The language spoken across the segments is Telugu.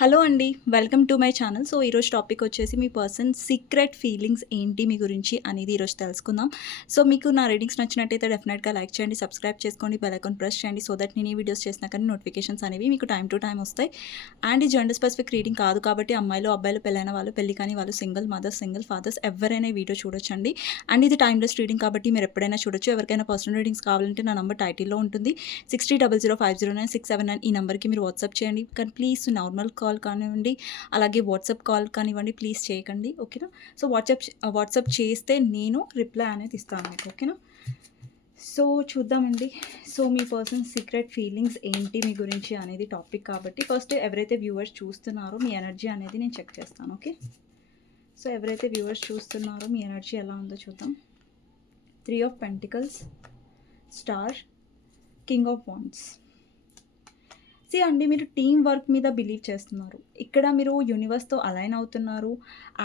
హలో అండి. Welcome to my channel. So, ఈరోజు టాపిక్ వచ్చేసి మీ పర్సన్ సీక్రెట్ ఫీలింగ్స్ ఏంటి మీ గురించి అనేది ఈరోజు తెలుసుకుందాం. సో, మీకు నా రీడింగ్స్ నచ్చినట్టయితే డెఫినెట్‌గా లైక్ చేయండి, సబ్స్క్రైబ్ చేసుకోండి, బెల్ ఐకాన్ ప్రెస్ చేయండి. సో దట్ నేను ఈ వీడియోస్ చేసినా కానీ నోటిఫికేషన్స్ అనేవి మీకు టైమ్ టు టైమ్ వస్తాయి. అండ్ ఈ జెండర్ స్పెసిఫిక్ రీడింగ్ కాదు కాబట్టి అమ్మాయిలు, అబ్బాయిలు, పెళ్ళైన వాళ్ళు, పెళ్లి కాని వాళ్ళు, సింగిల్ మదర్స్, సింగిల్ ఫాదర్స్ ఎవరైనా ఈ వీడియో చూడొచ్చండి. అండ్ ఇది టైమ్‌లెస్ రీడింగ్ కాబట్టి మీరు ఎప్పుడైనా చూడొచ్చు. ఎవరికైనా పర్సనల్ రీడింగ్స్ కావాలంటే నా నంబర్ టైటిల్‌లో ఉంటుంది. 6000509679 ఈ నంబర్‌కి మీరు వాట్సాప్ చేయండి. కానీ ప్లీజ్ నార్మల్ కాల్ కానివ్వండి, అలాగే వాట్సాప్ కాల్ కానివ్వండి, ప్లీజ్ చేయకండి. ఓకేనా? సో, వాట్సాప్ చేస్తే నేను రిప్లై అనేది ఇస్తాను మీకు. ఓకేనా? సో, చూద్దామండి. సో, మీ పర్సన్ సీక్రెట్ ఫీలింగ్స్ ఏంటి మీ గురించి అనేది టాపిక్ కాబట్టి ఫస్ట్ ఎవరైతే వ్యూవర్స్ చూస్తున్నారో మీ ఎనర్జీ అనేది నేను చెక్ చేస్తాను. ఓకే? సో, ఎవరైతే వ్యూవర్స్ చూస్తున్నారో మీ ఎనర్జీ ఎలా ఉందో చూద్దాం. 3 of pentacles, star, king of wands. అండి, మీరు టీమ్ వర్క్ మీద బిలీవ్ చేస్తున్నారు. ఇక్కడ మీరు యూనివర్స్‌తో అలైన్ అవుతున్నారు.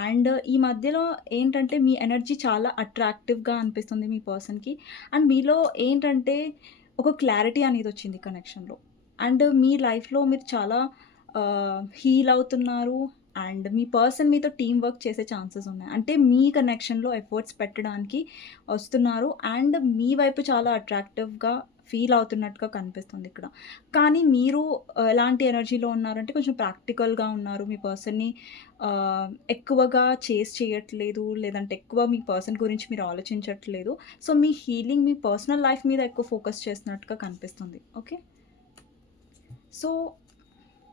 అండ్ ఈ మధ్యలో ఏంటంటే మీ ఎనర్జీ చాలా అట్రాక్టివ్‌గా అనిపిస్తుంది మీ పర్సన్‌కి. అండ్ మీలో ఏంటంటే ఒక క్లారిటీ అనేది వచ్చింది కనెక్షన్‌లో. అండ్ మీ లైఫ్‌లో మీరు చాలా హీల్ అవుతున్నారు. అండ్ మీ పర్సన్ మీతో టీమ్ వర్క్ చేసే ఛాన్సెస్ ఉన్నాయి. అంటే మీ కనెక్షన్‌లో ఎఫర్ట్స్ పెట్టడానికి వస్తున్నారు. అండ్ మీ వైపు చాలా అట్రాక్టివ్‌గా ఫీల్ అవుతున్నట్టుగా కనిపిస్తుంది ఇక్కడ. కానీ మీరు ఎలాంటి ఎనర్జీలో ఉన్నారంటే కొంచెం ప్రాక్టికల్‌గా ఉన్నారు. మీ పర్సన్‌ని ఎక్కువగా చేజ్ చేయట్లేదు. లేదంటే ఎక్కువ మీ పర్సన్ గురించి మీరు ఆలోచించట్లేదు. సో, మీ హీలింగ్ మీ పర్సనల్ లైఫ్ మీద ఎక్కువ ఫోకస్ చేస్తున్నట్టుగా కనిపిస్తుంది. ఓకే? సో,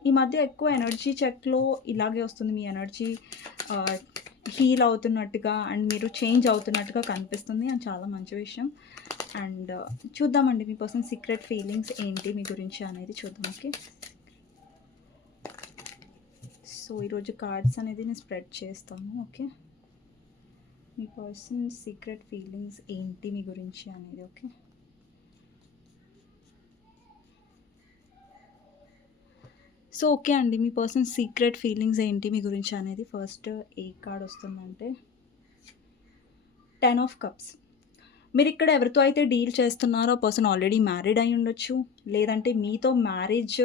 ఈ మధ్య ఎక్కువ ఎనర్జీ చెక్‌లో ఇలాగే వస్తుంది. మీ ఎనర్జీ ఆహ్, హీల్ అవుతున్నట్టుగా అండ్ మీరు చేంజ్ అవుతున్నట్టుగా కనిపిస్తుంది. అండ్ చాలా మంచి విషయం. అండ్ చూద్దామండి మీ పర్సన్ సీక్రెట్ ఫీలింగ్స్ ఏంటి మీ గురించి అనేది చూద్దాం. ఓకే? సో, ఈరోజు కార్డ్స్ అనేది నేను స్ప్రెడ్ చేస్తాను. ఓకే? మీ పర్సన్ సీక్రెట్ ఫీలింగ్స్ ఏంటి మీ గురించి అనేది. ఓకే? సో, ఓకే అండి. మీ పర్సన్ సీక్రెట్ ఫీలింగ్స్ ఏంటి మీ గురించి అనేది ఫస్ట్ ఏ కార్డ్ వస్తుందంటే 10 ఆఫ్ కప్స్. మీరిక్కడ ఎవరితో అయితే డీల్ చేస్తున్నారో ఆ పర్సన్ ఆల్రెడీ మ్యారీడ్ అయి ఉండొచ్చు. లేదంటే మీతో మ్యారేజ్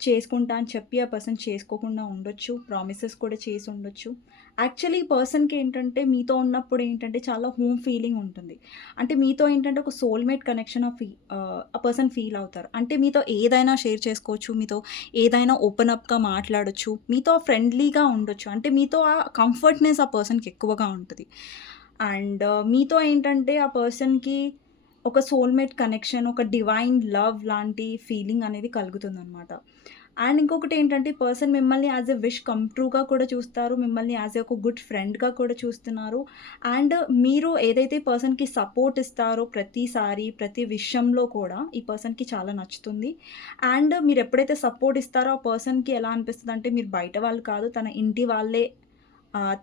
చేసుకుంటా అని చెప్పి ఆ పర్సన్ చేసుకోకుండా ఉండొచ్చు. ప్రామిసెస్ కూడా చేసి ఉండొచ్చు. యాక్చువల్లీ ఈ పర్సన్‌కి ఏంటంటే మీతో ఉన్నప్పుడు ఏంటంటే చాలా హోమ్ ఫీలింగ్ ఉంటుంది. అంటే మీతో ఏంటంటే ఒక సోల్‌మేట్ కనెక్షన్ ఆ పర్సన్ ఫీల్ అవుతారు. అంటే మీతో ఏదైనా షేర్ చేసుకోవచ్చు. మీతో ఏదైనా ఓపెన్ అప్‌గా మాట్లాడొచ్చు. మీతో ఫ్రెండ్లీగా ఉండొచ్చు. అంటే మీతో ఆ కంఫర్ట్‌నెస్ ఆ పర్సన్‌కి ఎక్కువగా ఉంటది. అండ్ మీతో ఏంటంటే ఆ పర్సన్‌కి ఒక సోల్‌మేట్ కనెక్షన్, ఒక డివైన్ లవ్ లాంటి ఫీలింగ్ అనేది కలుగుతుందనమాట. అండ్ ఇంకొకటేంటంటే ఈ పర్సన్ మిమ్మల్ని యాస్ ఎ విష్ కమ్ ట్రూగా కూడా చూస్తారు. మిమ్మల్ని యాస్ ఎ ఒక గుడ్ ఫ్రెండ్‌గా కూడా చూస్తున్నారు. అండ్ మీరు ఏదైతే పర్సన్‌కి సపోర్ట్ ఇస్తారో ప్రతిసారి, ప్రతి విషయంలో కూడా ఈ పర్సన్‌కి చాలా నచ్చుతుంది. అండ్ మీరెప్పుడైతే సపోర్ట్ ఇస్తారో ఆ పర్సన్‌కి ఎలా అనిపిస్తదంటే మీరు బయట వాళ్ళు కాదు, తన ఇంటి వాళ్ళే,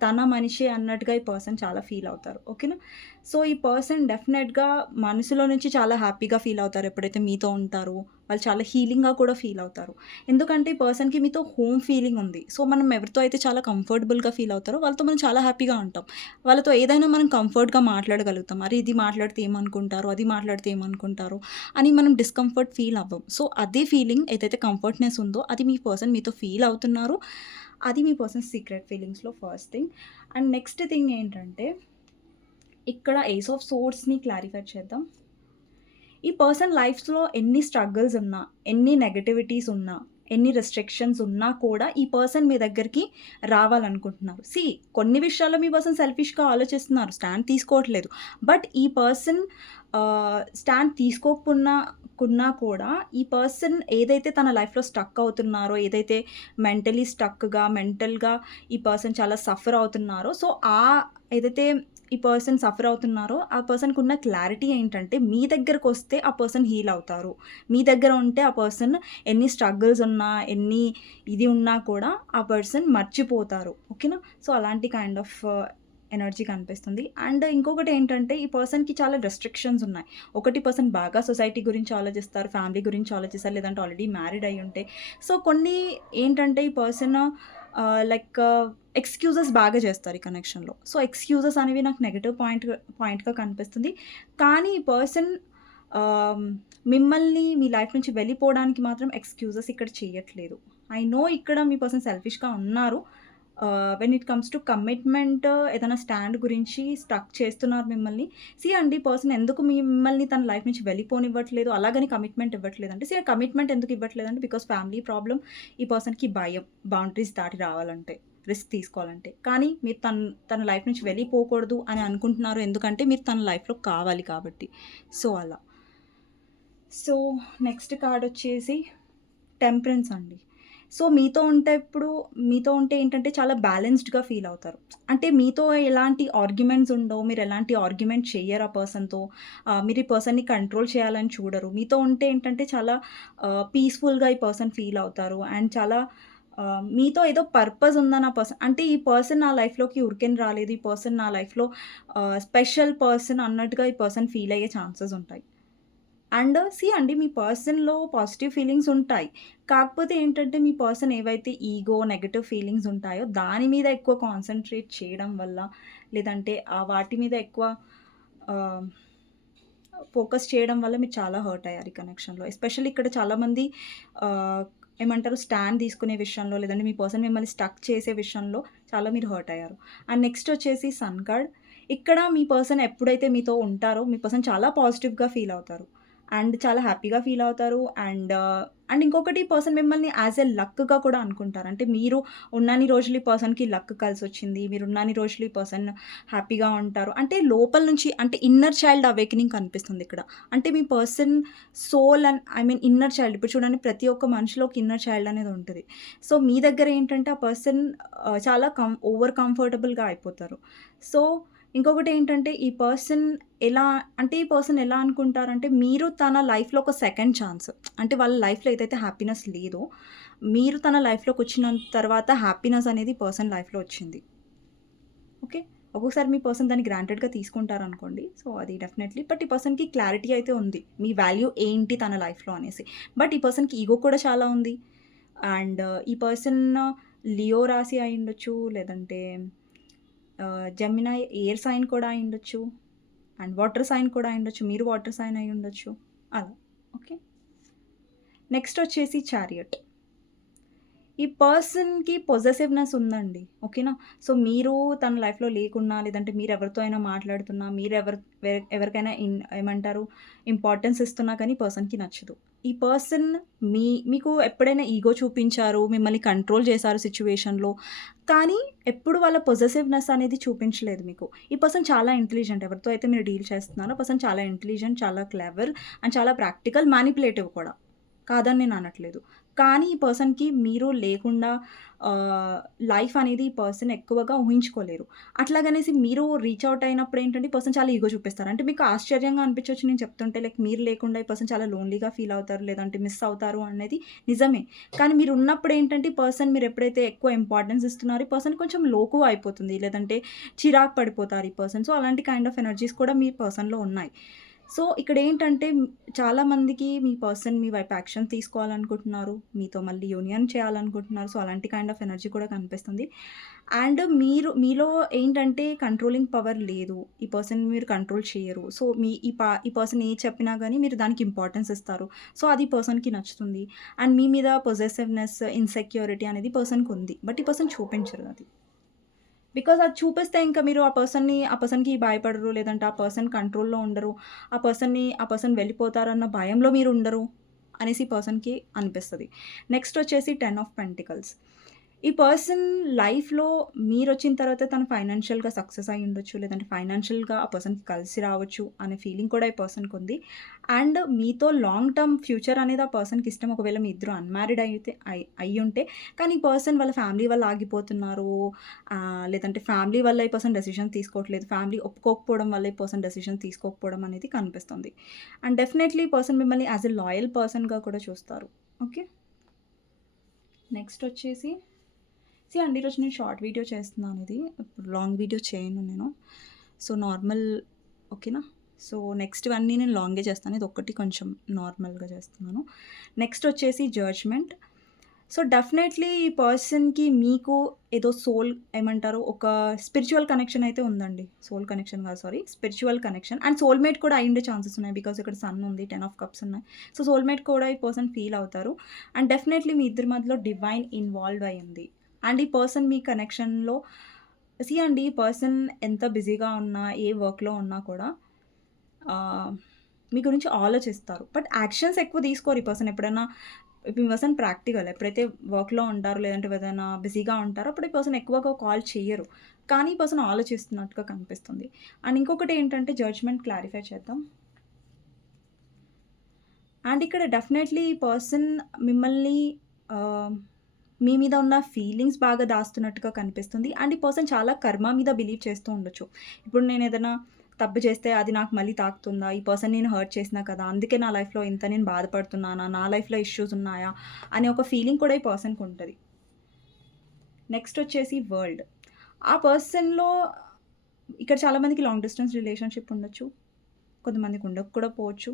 తన మనిషే అన్నట్టుగా ఈ పర్సన్ చాలా ఫీల్ అవుతారు. ఓకేనా? సో, ఈ పర్సన్ డెఫినెట్‌గా మనసులో నుంచి చాలా హ్యాపీగా ఫీల్ అవుతారు ఎప్పుడైతే మీతో ఉంటారో. వాళ్ళు చాలా హీలింగ్‌గా కూడా ఫీల్ అవుతారు. ఎందుకంటే ఈ పర్సన్‌కి మీతో హోమ్ ఫీలింగ్ ఉంది. సో, మనం ఎవరితో అయితే చాలా కంఫర్టబుల్‌గా ఫీల్ అవుతారో వాళ్ళతో మనం చాలా హ్యాపీగా ఉంటాం. వాళ్ళతో ఏదైనా మనం కంఫర్ట్‌గా మాట్లాడగలుగుతాం. అరే! ఇది మాట్లాడితే ఏమనుకుంటారో, అది మాట్లాడితే ఏమనుకుంటారో అని మనం డిస్కంఫర్ట్ ఫీల్ అవ్వం. సో, అదే ఫీలింగ్ ఏదైతే కంఫర్ట్‌నెస్ ఉందో అది మీ పర్సన్ మీతో ఫీల్ అవుతున్నారు. అది మీ పర్సన్ సీక్రెట్ ఫీలింగ్స్‌లో first thing. And next thing ఏంటంటే ఇక్కడ ఏస్ ఆఫ్ సోర్డ్స్‌ని క్లారిఫై చేద్దాం. ఈ పర్సన్ లైఫ్స్‌లో ఎన్ని స్ట్రగుల్స్ ఉన్నా, ఎన్ని నెగటివిటీస్ ఉన్నా, ఎన్ని రెస్ట్రిక్షన్స్ ఉన్నా కూడా ఈ పర్సన్ మీ దగ్గరికి రావాలనుకుంటున్నారు. కొన్ని విషయాల్లో మీ పర్సన్ సెల్ఫిష్‌గా ఆలోచిస్తున్నారు. స్టాండ్ తీసుకోవట్లేదు. బట్ ఈ పర్సన్ స్టాండ్ కున్నా కూడా ఈ పర్సన్ ఏదైతే తన లైఫ్‌లో స్టక్ అవుతున్నారో, ఏదైతే మెంటల్‌గా ఈ పర్సన్ చాలా సఫర్ అవుతున్నారో, సో, ఏదైతే ఈ పర్సన్ సఫర్ అవుతున్నారో, ఆ పర్సన్‌కున్న క్లారిటీ ఏంటంటే, మీ దగ్గరకొస్తే ఆ పర్సన్ హీల్ అవుతారు. మీ దగ్గర ఉంటే ఆ పర్సన్ ఎన్ని స్ట్రగుల్స్ ఉన్నా, ఎన్ని ఇది ఉన్నా కూడా ఆ పర్సన్ మర్చిపోతారు. ఓకేనా? సో, అలాంటి కైండ్ ఆఫ్ ఎనర్జీ కనిపిస్తుంది. అండ్ ఇంకొకటేంటంటే, ఈ పర్సన్‌కి చాలా రెస్ట్రిక్షన్స్ ఉన్నాయి. ఒకటి పర్సన్ బాగా సొసైటీ గురించి ఆలోచిస్తారు, ఫ్యామిలీ గురించి ఆలోచిస్తారు, లేదంటే ఆల్రెడీ మ్యారీడ్ అయ్యుంటే. సో, కొన్ని ఏంటంటే ఈ పర్సన్ లైక్ ఎక్స్‌క్యూజెస్ బాగా చేస్తారు ఈ కనెక్షన్‌లో. సో, ఎక్స్‌క్యూజెస్ అనేవి నాకు నెగెటివ్ పాయింట్‌గా కనిపిస్తుంది. కానీ ఈ పర్సన్ ఆహ్, మిమ్మల్ని మీ లైఫ్ నుంచి వెళ్ళిపోవడానికి మాత్రం ఎక్స్‌క్యూజెస్ ఇక్కడ చేయట్లేదు. ఐ నో ఇక్కడ మీ పర్సన్ సెల్ఫిష్‌గా ఉన్నారు. When it comes to commitment ఏదైనా స్టాండ్ గురించి స్టక్ చేస్తున్నారు మిమ్మల్ని. అండి పర్సన్ ఎందుకు మిమ్మల్ని తన లైఫ్ నుంచి వెళ్ళిపోనివ్వట్లేదు, అలాగని కమిట్మెంట్ ఇవ్వట్లేదంటే కమిట్మెంట్ ఎందుకు ఇవ్వట్లేదంటే బికాస్ ఫ్యామిలీ ప్రాబ్లమ్, ఈ పర్సన్‌కి భయం బౌండరీస్ దాటి రావాలంటే, రిస్క్ తీసుకోవాలంటే. కానీ మీరు తన లైఫ్ నుంచి వెళ్ళిపోకూడదు అని అనుకుంటున్నారు ఎందుకంటే మీరు తన లైఫ్‌లో కావాలి కాబట్టి. సో, అలా. సో, నెక్స్ట్ కార్డ్ వచ్చేసి టెంపరెన్స్ అండి. సో, మీతో ఉంటే ఏంటంటే చాలా బ్యాలెన్స్డ్‌గా ఫీల్ అవుతారు. అంటే మీతో ఎలాంటి ఆర్గ్యుమెంట్స్ ఉండవు. మీరు ఎలాంటి ఆర్గ్యుమెంట్ చెయ్యరు ఆ పర్సన్‌తో. మీరు ఈ పర్సన్‌ని కంట్రోల్ చేయాలని చూడరు. మీతో ఉంటే ఏంటంటే చాలా పీస్‌ఫుల్‌గా ఈ పర్సన్ ఫీల్ అవుతారు. అండ్ చాలా మీతో ఏదో పర్పస్ ఉందని ఆ పర్సన్, అంటే ఈ పర్సన్ నా లైఫ్‌లోకి ఊరికేనే రాలేదు. ఈ పర్సన్ నా లైఫ్‌లో స్పెషల్ పర్సన్ అన్నట్టుగా ఈ పర్సన్ ఫీల్ అయ్యే ఛాన్సెస్ ఉంటాయి. అండ్ అండి మీ పర్సన్‌లో పాజిటివ్ ఫీలింగ్స్ ఉంటాయి. కాకపోతే ఏంటంటే మీ పర్సన్ ఏవైతే ఈగో, నెగెటివ్ ఫీలింగ్స్ ఉంటాయో దాని మీద ఎక్కువ కాన్సంట్రేట్ చేయడం వల్ల, లేదంటే వాటి మీద ఎక్కువ ఆహ్, ఫోకస్ చేయడం వల్ల మీరు చాలా హర్ట్ అయ్యారు ఈ కనెక్షన్‌లో. ఎస్పెషల్లీ ఇక్కడ చాలామంది ఆహ్, ఏమంటారు స్టాండ్ తీసుకునే విషయంలో, లేదంటే మీ పర్సన్ మిమ్మల్ని స్టక్ చేసే విషయంలో చాలా మీరు హర్ట్ అయ్యారు. అండ్ నెక్స్ట్ వచ్చేసి సన్ కార్డ్. ఇక్కడ మీ పర్సన్ ఎప్పుడైతే మీతో ఉంటారో మీ పర్సన్ చాలా పాజిటివ్‌గా ఫీల్ అవుతారు. అండ్ చాలా హ్యాపీగా ఫీల్ అవుతారు. అండ్ ఇంకొకటి పర్సన్ మిమ్మల్ని యాస్ ఎ లక్‌గా కూడా అనుకుంటారు. అంటే మీరు ఉన్నన్ని రోజులు ఈ పర్సన్‌కి లక్ కలిసొచ్చింది. మీరు ఉన్నన్ని రోజులు ఈ పర్సన్ హ్యాపీగా ఉంటారు. అంటే లోపల నుంచి అంటే ఇన్నర్ చైల్డ్ అవేకెనింగ్ కనిపిస్తుంది ఇక్కడ. అంటే మీ person soul and I mean inner child, ఇప్పుడు చూడండి ప్రతి ఒక్క మనిషిలో ఒక ఇన్నర్ చైల్డ్ అనేది ఉంటది. సో, మీ దగ్గర ఏంటంటే ఆ పర్సన్ చాలా ఓవర్ కంఫర్టబుల్‌గా అయిపోతారు. సో, ఇంకొకటేంటంటే ఈ పర్సన్ ఈ పర్సన్ ఎలా అనుకుంటారంటే మీరు తన లైఫ్‌లో ఒక సెకండ్ ఛాన్స్. అంటే వాళ్ళ లైఫ్‌లో ఏదైతే హ్యాపీనెస్ లేదో, మీరు తన లైఫ్‌లోకొచ్చిన తర్వాత హ్యాపీనెస్ అనేది ఈ పర్సన్ లైఫ్‌లో వచ్చింది. ఓకే. ఒక్కొక్కసారి మీ పర్సన్ దాన్ని గ్రాంటెడ్‌గా తీసుకుంటారనుకోండి. సో, అది డెఫినెట్‌లీ. బట్ ఈ పర్సన్‌కి క్లారిటీ అయితే ఉంది. మీ వాల్యూ ఏంటి తన లైఫ్‌లో అనేసి. బట్ ఈ పర్సన్‌కి ఈగో కూడా చాలా ఉంది. అండ్ ఈ పర్సన్ లియో రాశి అయ్యుండొచ్చు. లేదంటే జెమినై ఎయిర్ సైన్ కూడా అయ్యుండొచ్చు. అండ్ వాటర్ సైన్ కూడా అయ్యుండొచ్చు. మీరు వాటర్ సైన్ అయ్యుండొచ్చు. అలా. ఓకే. నెక్స్ట్ వచ్చేసి చారియట్. ఈ పర్సన్‌కి పొసెసివ్‌నెస్ ఉందండి. ఓకేనా? సో, మీరు తన లైఫ్‌లో లేకున్నా, లేదంటే మీరెవరితో అయినా మాట్లాడుతున్నా, ఎవరికైనా ఏమంటారు ఇంపార్టెన్స్ ఇస్తున్నా కానీ పర్సన్‌కి నచ్చదు. ఈ పర్సన్ మీకు ఎప్పుడైనా ఈగో చూపించారు, మిమ్మల్ని కంట్రోల్ చేశారు సిట్యుయేషన్‌లో. కానీ ఎప్పుడు వాళ్ళ పొసెసివ్‌నెస్ అనేది చూపించలేదు మీకు. ఈ పర్సన్ చాలా ఇంటెలిజెంట్. ఎవరితో అయితే మీరు డీల్ చేస్తున్నారో ఆ పర్సన్ చాలా ఇంటెలిజెంట్, చాలా క్లెవర్ అండ్ చాలా ప్రాక్టికల్, మానిప్యులేటివ్ కూడా. కాదని నేను అనట్లేదు. కానీ ఈ పర్సన్‌కి మీరు లేకుండా ఆహ్, లైఫ్ అనేది ఈ పర్సన్ ఎక్కువగా ఊహించుకోలేరు. అట్లాగనేసి మీరు రీచ్ ఔట్ అయినప్పుడు ఏంటంటే, ఈ పర్సన్ చాలా ఈగో చూపిస్తారు. అంటే మీకు ఆశ్చర్యంగా అనిపించొచ్చు నేను చెప్తుంటే, లైక్ మీరు లేకుండా ఈ పర్సన్ చాలా లోన్‌లీగా ఫీల్ అవుతారు, లేదంటే మిస్ అవుతారు అనేది నిజమే. కానీ మీరు ఉన్నప్పుడు ఏంటంటే, ఈ పర్సన్ మీరు ఎప్పుడైతే ఎక్కువ ఇంపార్టెన్స్ ఇస్తున్నారో, ఈ పర్సన్ కొంచెం లోకువ అయిపోతుంది. లేదంటే చిరాకు పడిపోతారు ఈ పర్సన్. సో, అలాంటి కైండ్ ఆఫ్ ఎనర్జీస్ కూడా మీ పర్సన్‌లో ఉన్నాయి. సో, ఇక్కడేంటంటే చాలామందికి మీ పర్సన్ మీ వైపు యాక్షన్ తీసుకోవాలనుకుంటున్నారు. మీతో మళ్ళీ యూనియన్ చేయాలనుకుంటున్నారు. సో, అలాంటి కైండ్ ఆఫ్ ఎనర్జీ కూడా కనిపిస్తుంది. అండ్ మీలో ఏంటంటే కంట్రోలింగ్ పవర్ లేదు. ఈ పర్సన్‌ని మీరు కంట్రోల్ చేయరు. సో, ఈ పర్సన్ ఏది చెప్పినా గాని మీరు దానికి ఇంపార్టెన్స్ ఇస్తారు. సో, అది పర్సన్‌కి నచ్చుతుంది. అండ్ మీ మీద పొసెసివ్‌నెస్, ఇన్‌సెక్యూరిటీ అనేది పర్సన్‌కుంది. బట్ ఈ పర్సన్ చూపించరు అది. బికాజ్ అది చూపిస్తే ఇంకా మీరు ఆ పర్సన్‌కి భయపడరు. లేదంటే ఆ పర్సన్ కంట్రోల్‌లో ఉండరు. ఆ పర్సన్ వెళ్ళిపోతారన్న భయంలో మీరుండరు అనేసి ఈ పర్సన్‌కి అనిపిస్తది. నెక్స్ట్ వచ్చేసి 10 ఆఫ్ పెంటికల్స్. ఈ పర్సన్ లైఫ్‌లో మీరొచ్చిన తర్వాత తను ఫైనాన్షియల్‌గా సక్సెస్ అయ్యుండొచ్చు. లేదంటే ఫైనాన్షియల్‌గా ఆ పర్సన్‌కి కలిసి రావచ్చు అనే ఫీలింగ్ కూడా ఈ పర్సన్‌కుంది. అండ్ మీతో లాంగ్ టర్మ్ ఫ్యూచర్ అనేది ఆ పర్సన్‌కి ఇష్టం. ఒకవేళ మీ ఇద్దరు అన్‌మ్యారీడ్ అయ్యుంటే, కానీ ఈ పర్సన్ వాళ్ళ ఫ్యామిలీ వల్ల ఆగిపోతున్నారు. లేదంటే ఫ్యామిలీ వల్ల ఈ పర్సన్ డెసిషన్ తీసుకోవట్లేదు. ఫ్యామిలీ ఒప్పుకోకపోవడం వల్ల ఈ పర్సన్ డెసిషన్ తీసుకోకపోవడం అనేది కనిపిస్తుంది. అండ్ డెఫినైట్‌లీ ఈ పర్సన్ మిమ్మల్ని యాస్ ఎ లాయల్ పర్సన్‌గా కూడా చూస్తారు. ఓకే. నెక్స్ట్ వచ్చేసి అండి ఈరోజు నేను షార్ట్ వీడియో చేస్తున్నాను ఇది. ఇప్పుడు లాంగ్ వీడియో చేయను నేను. సో, నార్మల్ ఓకేనా? సో, నెక్స్ట్‌వన్నీ నేను లాంగే చేస్తాను. ఇదొక్కటి కొంచెం నార్మల్‌గా చేస్తున్నాను. నెక్స్ట్ వచ్చేసి జడ్జ్‌మెంట్. సో, డెఫినైట్‌లీ ఈ పర్సన్‌కి మీకు ఏదో సోల్ ఏమంటారు ఒక స్పిరిచ్యువల్ కనెక్షన్ అయితే ఉందండి. సోల్ కనెక్షన్ కాదు sorry. Spiritual connection and soulmate కూడా అయ్యుండే ఛాన్సెస్ ఉన్నాయి. బికాజ్ ఇక్కడ సన్ ఉంది. 10 ఆఫ్ కప్స్ ఉన్నాయి. సో, సోల్‌మేట్ కూడా ఈ పర్సన్ ఫీల్ అవుతారు. అండ్ డెఫినైట్‌లీ మీ ఇద్దరి మధ్యలో డివైన్ ఇన్వాల్వ్ అయ్యింది. అండ్ ఈ పర్సన్ మీ కనెక్షన్‌లో అండి ఈ పర్సన్ ఎంత బిజీగా ఉన్నా, ఏ వర్క్‌లో ఉన్నా కూడా ఆహ్, మీ గురించి ఆలోచిస్తారు. బట్ యాక్షన్స్ ఎక్కువ తీసుకోరు ఈ పర్సన్. ఎప్పుడైనా ఈ పర్సన్ ప్రాక్టికల్. ఎప్పుడైతే వర్క్‌లో ఉంటారో, లేదంటే ఏదైనా బిజీగా ఉంటారో, అప్పుడు ఈ పర్సన్ ఎక్కువగా కాల్ చెయ్యరు. కానీ ఈ పర్సన్ ఆలోచిస్తున్నట్టుగా కనిపిస్తుంది. అండ్ ఇంకొకటేంటంటే జడ్జ్‌మెంట్ క్లారిఫై చేద్దాం. అండ్ ఇక్కడ డెఫినైట్‌లీ ఈ పర్సన్ మిమ్మల్ని ఆహ్, మీ మీద ఉన్న ఫీలింగ్స్ బాగా దాస్తున్నట్టుగా కనిపిస్తుంది. అండ్ ఈ పర్సన్ చాలా కర్మ మీద బిలీవ్ చేస్తూ ఉండొచ్చు. ఇప్పుడు నేనేదైనా తప్పు చేస్తే అది నాకు మళ్ళీ తాకుతుందా? ఈ పర్సన్ నేను హర్ట్ చేసినా కదా! అందుకే నా లైఫ్‌లో ఇంత నేను బాధపడుతున్నానా? నా లైఫ్‌లో ఇష్యూస్ ఉన్నాయా? అనే ఒక ఫీలింగ్ కూడా ఈ పర్సన్‌కుంటది. నెక్స్ట్ వచ్చేసి వరల్డ్. ఆ పర్సన్‌లో ఇక్కడ చాలా మందికి లాంగ్ డిస్టెన్స్ రిలేషన్‌షిప్ ఉండొచ్చు. కొంతమందికి ఉండక పోవచ్చు.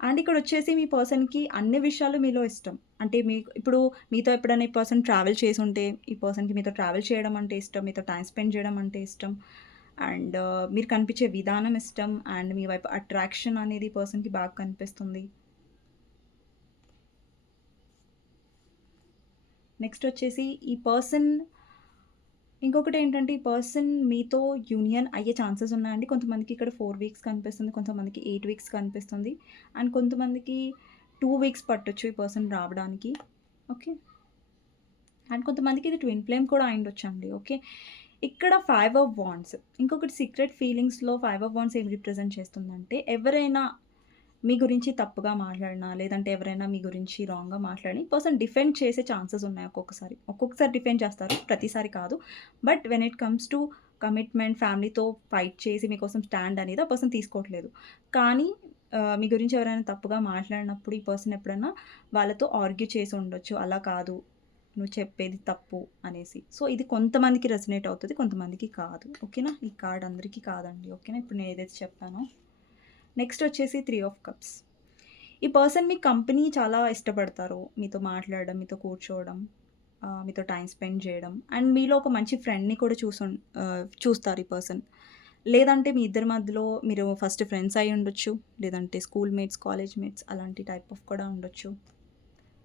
అండ్ ఇక్కడొచ్చేసి మీ పర్సన్‌కి అన్ని విషయాలు మీలో ఇష్టం. అంటే మీకు ఇప్పుడు మీతో ఎప్పుడైనా ఈ పర్సన్ ట్రావెల్ చేసుంటే, ఈ పర్సన్‌కి మీతో ట్రావెల్ చేయడం అంటే ఇష్టం. మీతో టైమ్ స్పెండ్ చేయడం అంటే ఇష్టం. అండ్ మీరు కనిపించే విధానం ఇష్టం. అండ్ మీ వైపు అట్రాక్షన్ అనేది ఈ పర్సన్‌కి బాగా కనిపిస్తుంది. నెక్స్ట్ వచ్చేసి ఈ పర్సన్ ఇంకొకటేంటంటే ఈ పర్సన్ మీతో యూనియన్ అయ్యే ఛాన్సెస్ ఉన్నాయండి. కొంతమందికి ఇక్కడ 4 వీక్స్ కనిపిస్తుంది. కొంతమందికి 8 వీక్స్ కనిపిస్తుంది. అండ్ కొంతమందికి 2 వీక్స్ పట్టొచ్చు ఈ పర్సన్ రావడానికి. ఓకే. అండ్ కొంతమందికి ఇది ట్విన్ ఫ్లేమ్ కూడా అయ్యుండొచ్చండి. ఓకే. ఇక్కడ 5 ఆఫ్ వాండ్స్. ఇంకొకటి సీక్రెట్ ఫీలింగ్స్‌లో 5 ఆఫ్ వాండ్స్ ఏం రిప్రజెంట్ చేస్తుందంటే ఎవరైనా మీ గురించి తప్పుగా మాట్లాడినా, లేదంటే ఎవరైనా మీ గురించి రాంగ్‌గా మాట్లాడి పర్సన్ డిఫెండ్ చేసే ఛాన్సెస్ ఉన్నాయి ఒక్కొక్కసారి. ఒక్కొక్కసారి డిఫెండ్ చేస్తారు. ప్రతిసారి కాదు. But when it comes to commitment, ఫ్యామిలీతో ఫైట్ చేసి మీకోసం స్టాండ్ అనేది ఆ పర్సన్ తీసుకోవట్లేదు. కానీ మీ గురించి ఎవరైనా తప్పుగా మాట్లాడినప్పుడు ఈ పర్సన్ ఎప్పుడైనా వాళ్ళతో ఆర్గ్యూ చేసి ఉండొచ్చు. అలా కాదు. నువ్వు చెప్పేది తప్పు అనేసి. సో, ఇది కొంతమందికి రెసొనేట్ అవుతది. కొంతమందికి కాదు. ఓకేనా? ఈ కార్డ్ అందరికీ కాదండి. ఓకేనా? ఇప్పుడు నేను ఏదైతే చెప్పానో. నెక్స్ట్ వచ్చేసి 3 ఆఫ్ కప్స్. ఈ పర్సన్ మీ కంపెనీ చాలా ఇష్టపడతారు. మీతో మాట్లాడడం, మీతో కూర్చోవడం, మీతో టైమ్ స్పెండ్ చేయడం అండ్ మీలో ఒక మంచి ఫ్రెండ్‌ని కూడా చూస్తారు ఈ పర్సన్. లేదంటే మీ ఇద్దరి మధ్యలో మీరు ఫస్ట్ ఫ్రెండ్స్ అయ్యుండొచ్చు. లేదంటే స్కూల్ మేట్స్, కాలేజ్ మేట్స్ అలాంటి టైప్ ఆఫ్ కూడా ఉండొచ్చు.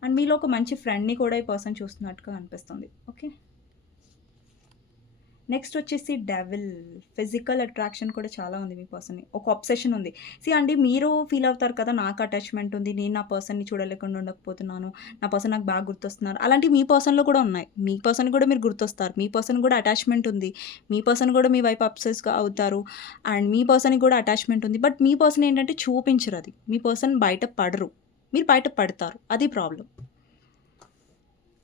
అండ్ మీలో ఒక మంచి ఫ్రెండ్‌ని కూడా ఈ పర్సన్ చూస్తున్నట్టుగా అనిపిస్తుంది. ఓకే. నెక్స్ట్ వచ్చేసి డెవిల్. ఫిజికల్ అట్రాక్షన్ కూడా చాలా ఉంది మీ పర్సన్‌ని. ఒక అబ్సెషన్ ఉంది. అండి మీరు ఫీల్ అవుతారు కదా! నాకు అటాచ్‌మెంట్ ఉంది. నేను నా పర్సన్‌ని చూడలేకుండా ఉండకపోతున్నాను. నా పర్సన్ నాకు బాగా గుర్తొస్తున్నారు. అలాంటివి మీ పర్సన్‌లో కూడా ఉన్నాయి. మీ పర్సన్ కూడా మీరు గుర్తొస్తారు. మీ పర్సన్ కూడా అటాచ్‌మెంట్ ఉంది. మీ పర్సన్ కూడా మీ వైపు అబ్సెస్‌గా అవుతారు. అండ్ మీ పర్సన్‌కి కూడా అటాచ్‌మెంట్ ఉంది. బట్ మీ పర్సన్ ఏంటంటే చూపించరది. మీ పర్సన్ బయట పడరు. మీరు బయట పడతారు. అది ప్రాబ్లమ్.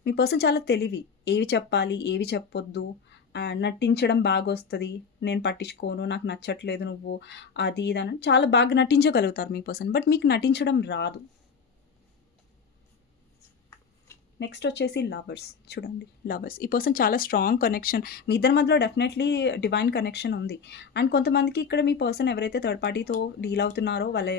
మీ పర్సన్ చాలా తెలివి. ఏవి చెప్పాలి, ఏవి చెప్పొద్దు, నటించడం బాగొస్తది. నేను పట్టించుకోను, నాకు నచ్చట్లేదు నువ్వు, అది ఇది అని చాలా బాగా నటించగలుగుతారు మీ పర్సన్. బట్ మీకు నటించడం రాదు. నెక్స్ట్ వచ్చేసి లవర్స్. చూడండి లవర్స్. ఈ పర్సన్ చాలా స్ట్రాంగ్ కనెక్షన్. మీ ఇద్దరి మధ్యలో డెఫినైట్‌లీ డివైన్ కనెక్షన్ ఉంది. అండ్ కొంతమందికి ఇక్కడ మీ పర్సన్ ఎవరైతే థర్డ్ పార్టీతో డీల్ అవుతున్నారో వాళ్ళ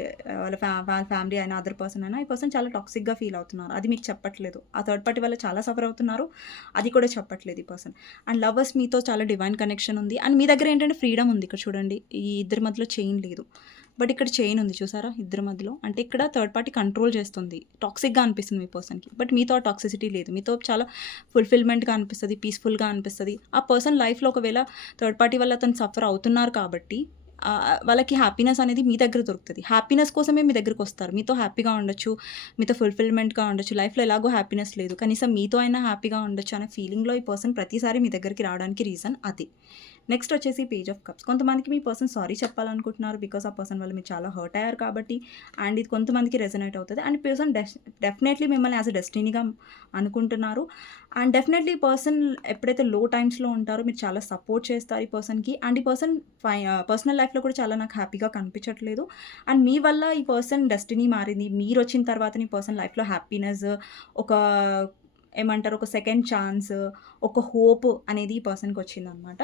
ఫ్యామిలీ అయినా, అదర్ పర్సన్ అయినా ఈ పర్సన్ చాలా టాక్సిక్‌గా ఫీల్ అవుతున్నారు. అది మీకు చెప్పట్లేదు. ఆ థర్డ్ పార్టీ వల్ల చాలా సఫర్ అవుతున్నారు. అది కూడా చెప్పట్లేదు ఈ పర్సన్. అండ్ లవర్స్ మీతో చాలా డివైన్ కనెక్షన్ ఉంది. అండ్ మీ దగ్గర ఏంటంటే ఫ్రీడమ్ ఉంది. ఇక్కడ చూడండి. ఈ ఇద్దరి మధ్యలో చైన్ లేదు. బట్ ఇక్కడ చైన్ ఉంది చూసారా ఇద్దరి మధ్యలో. అంటే ఇక్కడ థర్డ్ పార్టీ కంట్రోల్ చేస్తుంది. టాక్సిక్‌గా అనిపిస్తుంది మీ పర్సన్‌కి. బట్ మీతో ఆ టాక్సిసిటీ లేదు. మీతో చాలా ఫుల్‌ఫిల్‌మెంట్‌గా అనిపిస్తది. పీస్‌ఫుల్‌గా అనిపిస్తది. ఆ పర్సన్ లైఫ్‌లో ఒకవేళ థర్డ్ పార్టీ వల్ల అతను సఫర్ అవుతున్నారు కాబట్టి వాళ్ళకి హ్యాపీనెస్ అనేది మీ దగ్గర దొరుకుతది. హ్యాపీనెస్ కోసమే మీ దగ్గరకొస్తారు. మీతో హ్యాపీగా ఉండొచ్చు. మీతో ఫుల్‌ఫిల్‌మెంట్‌గా ఉండొచ్చు. లైఫ్‌లో ఎలాగో హ్యాపీనెస్ లేదు. కనీసం మీతో అయినా హ్యాపీగా ఉండొచ్చు అనే ఫీలింగ్‌లో ఈ పర్సన్ ప్రతిసారి మీ దగ్గరికి రావడానికి రీజన్ అది. నెక్స్ట్ వచ్చేసి పేజ్ ఆఫ్ కప్స్. కొంతమందికి మీ పర్సన్ సారీ చెప్పాలనుకుంటున్నారు. బికాజ్ ఆ పర్సన్ వల్ల మీరు చాలా హర్ట్ అయ్యారు కాబట్టి. అండ్ ఇది కొంతమందికి రెజొనేట్ అవుతది. అండ్ పర్సన్ డెఫినైట్‌లీ మిమ్మల్ని యాస్ ఎ డెస్టినీగా అనుకుంటున్నారు. అండ్ డెఫినైట్‌లీ ఈ పర్సన్ ఎప్పుడైతే లో టైమ్స్‌లో ఉంటారో మీరు చాలా సపోర్ట్ చేస్తారు ఈ పర్సన్‌కి. అండ్ ఈ పర్సన్ పర్సనల్ లైఫ్‌లో కూడా చాలా నాకు హ్యాపీగా కనిపించట్లేదు. అండ్ మీ వల్ల ఈ పర్సన్ డెస్టినీ మారింది. మీరొచ్చిన తర్వాతనే ఈ పర్సన్ లైఫ్‌లో హ్యాపీనెస్, ఒక ఏమంటారు, ఒక సెకండ్ ఛాన్స్, ఒక హోప్ అనేది ఈ పర్సన్‌కొచ్చిందనమాట.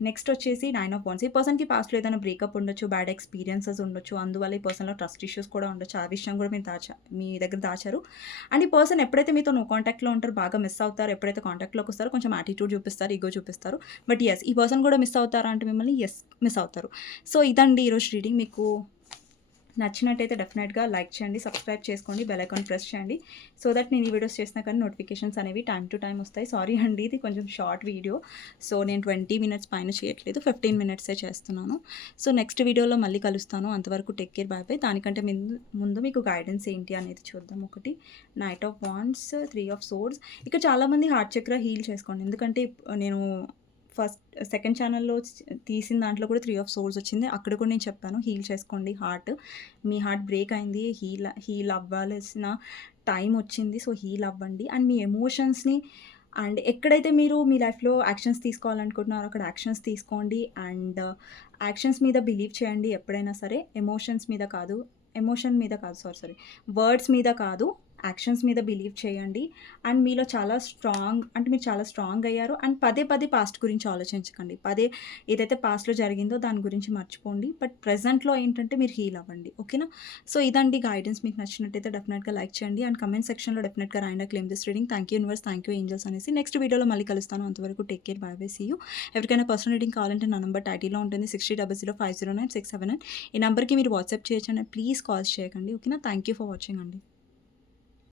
నెక్స్ట్ వచ్చేసి 9 ఆఫ్ వాండ్స్. ఈ పర్సన్‌కి పాస్ట్‌లో ఏదైనా బ్రేకప్ ఉండొచ్చు, బ్యాడ్ ఎక్స్‌పీరియన్సెస్ ఉండొచ్చు. అందువల్ల ఈ పర్సన్‌లో ట్రస్ట్ ఇష్యూస్ కూడా ఉండొచ్చు. ఆ విషయం కూడా మీరు మీ దగ్గర దాచారు. అండ్ ఈ పర్సన్ ఎప్పుడైతే మీతో నో కాంటాక్ట్‌లో ఉంటారో బాగా మిస్ అవుతారు. ఎప్పుడైతే కాంటాక్ట్‌లోకి వస్తారో కొంచెం యాటిట్యూడ్ చూపిస్తారు, ఇగో చూపిస్తారు. బట్ యెస్, ఈ పర్సన్ కూడా మిస్ అవుతారా అంటే మిమ్మల్ని యెస్, మిస్ అవుతారు. సో ఇదండి ఈరోజు రీడింగ్. మీకు నచ్చినట్టయితే డెఫినెట్‌గా లైక్ చేయండి, సబ్స్క్రైబ్ చేసుకోండి, బెల్ ఐకాన్ ప్రెస్ చేయండి. సో దట్ నేను ఈ వీడియోస్ చేసినా కానీ నోటిఫికేషన్స్ అనేవి టైమ్ టు టైమ్ వస్తాయి. సారీ అండి, ఇది కొంచెం షార్ట్ వీడియో. సో నేను 20 మినిట్స్ పైన చేయట్లేదు, 15 మినిట్సే చేస్తున్నాను. సో నెక్స్ట్ వీడియోలో మళ్ళీ కలుస్తాను. అంతవరకు టేక్ కేర్, బాయ్ బాయ్. దానికంటే ముందు మీకు గైడెన్స్ ఏంటి అనేది చూద్దాం. ఒకటి knight of wands, 3 of swords. ఇక్కడ చాలామంది హార్ట్ చక్ర హీల్ చేసుకోండి. ఎందుకంటే నేను సెకండ్ ఛానల్‌లో తీసిన దాంట్లో కూడా 3 ఆఫ్ సోర్డ్స్ వచ్చింది. అక్కడ కూడా నేను చెప్పాను హీల్ చేసుకోండి హార్ట్. మీ హార్ట్ బ్రేక్ అయింది. హీల్ అవ్వాల్సిన టైం వచ్చింది. సో హీల్ అవ్వండి. అండ్ మీ ఎమోషన్స్‌ని అండ్ ఎక్కడైతే మీరు మీ లైఫ్‌లో యాక్షన్స్ తీసుకోవాలనుకుంటున్నారో అక్కడ యాక్షన్స్ తీసుకోండి. అండ్ యాక్షన్స్ మీద బిలీవ్ చేయండి ఎప్పుడైనా సరే. ఎమోషన్ మీద కాదు, సారీ. వర్డ్స్ మీద కాదు, యాక్షన్స్ మీద బిలీవ్ చేయండి. అండ్ మీలో చాలా మీరు చాలా స్ట్రాంగ్ అయ్యారు. అండ్ పదే పదే పాస్ట్ గురించి ఆలోచించకండి. ఏదైతే పాస్ట్‌లో జరిగిందో దాని గురించి మర్చిపోండి. బట్ ప్రెజెంట్‌లో ఏంటంటే మీరు హీల్ అవ్వండి. ఓకేనా? సో ఇదండి గైడెన్స్. మీకు నచ్చినట్టయితే డెఫినెట్‌గా లైక్ చేయండి. అండ్ కమెంట్ సెక్షన్‌లో డెఫినెట్‌గా రాయండి claim this reading. Thank you universe, thank you angels అనేసి. నెక్స్ట్ వీడియోలో మళ్ళీ కలుస్తాను. అంతవరకు take care, bye bye, see you. ఎవరికైనా పర్సనల్ రీడింగ్ కావాలంటే నా నంబర్ టైటిల్‌లో ఉంటుంది, 6000509679. ఈ నంబర్‌కి మీరు వాట్సాప్ చేయొచ్చండి. ప్లీజ్ కాల్స్ చేయకండి. ఓకేనా? థ్యాంక్ యూ ఫర్ వాచింగ్ అండి.